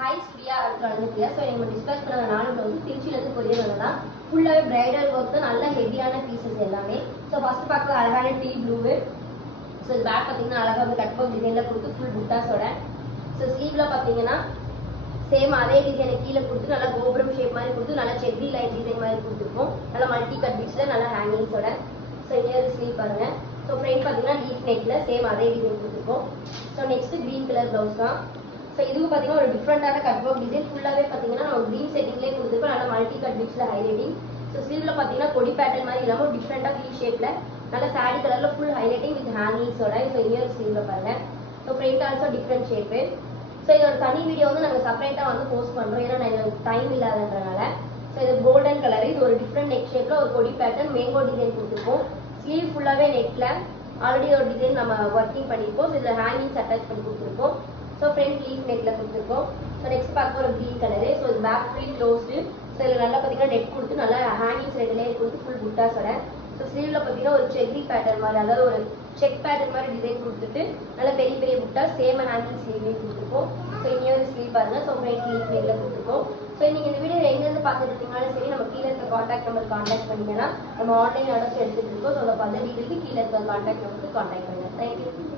Hi Priya, Priya. So நம்ம discuss பண்ண நாலு வந்து திருச்சில இருந்து கொரியர் வந்ததா ஃபுல்லாவே பிரைடல் வர்க் தான் நல்ல ஹெவியான பீசஸ் எல்லாமே. சோ ஃபர்ஸ்ட் பார்க்க அழகான டீ ப்ளூ. சோ இது பேக் பாத்தீங்கன்னா அழகா வந்து கட் ஒர்க் டிசைன்ல கொடுத்து ஃபுல் புட்டாஸோட. சோ ஸ்லீவ்ல பாத்தீங்கன்னா சேம் அதே டிசைனை கீழே கொடுத்து நல்லா கோபுரம் ஷேப் மாதிரி கொடுத்து நல்லா செக்ரி லைன் டிசைன் மாதிரி கொடுத்துருக்கோம். நல்லா மல்டி கட் பீட்ஸ்ல நல்லா ஹேங்கிங்ஸோட. ஸோ இங்கே ஸ்லீவ் பாருங்க. ஸோ ஃப்ரண்ட் பார்த்தீங்கன்னா லீஃப் நெக்ல சேம் அதே டிசைன் கொடுத்துருக்கோம். So next green colour blouse தான். ஸோ இதுவும் பார்த்தீங்கன்னா ஒரு டிஃப்ரெண்டான கட் ஒர்க் டிசைன் ஃபுல்லாகவே பார்த்தீங்கன்னா நம்ம கிரீன் செட்டிங்லேயே கொடுத்துருக்கோம். நல்லா மல்டி கட் பீட்ஸ்ல ஹைலைட்டிங். ஸோ ஸ்லீவ்ல பார்த்தீங்கன்னா கொடி பேட்டர்ன் மாதிரி இல்லாமல் டிஃப்ரெண்டாக வி ஷேப்ல நல்லா சாரி கலர்ல ஃபுல் ஹைலைட்டிங் வித் ஹேங்கிங்ஸோட. ஸோ இங்கே ஸ்லீவ்ல பாருங்க. So front also different shape. So இதோட தனி வீடியோ வந்து நாங்கள் செப்பரேட்டாக வந்து போஸ்ட் பண்ணுறோம், ஏன்னா எங்களுக்கு டைம் இல்லாததுனால. ஸோ இது கோல்டன் கலர், இது ஒரு டிஃப்ரெண்ட் நெக் ஷேப்பில் ஒரு கொடி பேட்டர்ன் மேங்கோ டிசைன் கொடுத்துருக்கோம். ஸ்லீவ் ஃபுல்லாகவே நெக்கில் ஆல்ரெடி ஒரு டிசைன் நம்ம ஒர்க்கிங் பண்ணியிருக்கோம். ஸோ இதில் ஹேங்கிங்ஸ் அட்டாச் பண்ணி கொடுத்துருக்கோம். ஸோ ஃப்ரண்ட் லீஃப் நெக்கில் கொடுத்துருக்கோம். ஸோ நெக்ஸ்ட் பார்க்க ஒரு க்ரீன் கலரு. ஸோ இது பேக் ஃபுல்லி க்ளோஸ்டு. ஸோ இதில் நல்லா பார்த்தீங்கன்னா நெட் கொடுத்து நல்லா ஹேங்கிங்ஸ் ரெண்டு லேயர் கொடுத்து ஃபுல் புட்டாஸோட. ஸோ ஸ்லீவ்ல பார்த்தீங்கன்னா ஒரு செக்ரி பேட்டர்ன் மாதிரி, அதாவது ஒரு செக் பேட்டர்ன் மாதிரி டிசைன் கொடுத்துட்டு நல்ல பெரிய பெரிய புட்டா சேம் ஹேங்கிங் ஸ்லீவ்லேயும் கொடுத்துருக்கோம். ஸோ இங்கே ஒரு ஸ்லீவ் பாருங்க. ஸோ ஃப்ரண்ட் லீஃப் நெக்ல கொடுத்துருக்கோம். ஸோ நீங்கள் இந்த வீடியோ எங்கேருந்து பார்த்துட்டு இருக்கீங்கனாலும் சரி, நம்ம கீழே இருக்க காண்டாக்ட் நம்பர் காண்டாக்ட் பண்ணிங்கன்னா நம்ம ஆன்லைன் ஆர்டர்ஸ் எடுத்துகிட்டு இருக்கோம். ஸோ அதை பார்த்து டீட்டெயிலுக்கு கீழே இருக்க காண்டாக்ட் நம்பருக்கு காண்டாக்ட் பண்ணுங்கள். தேங்க்யூ.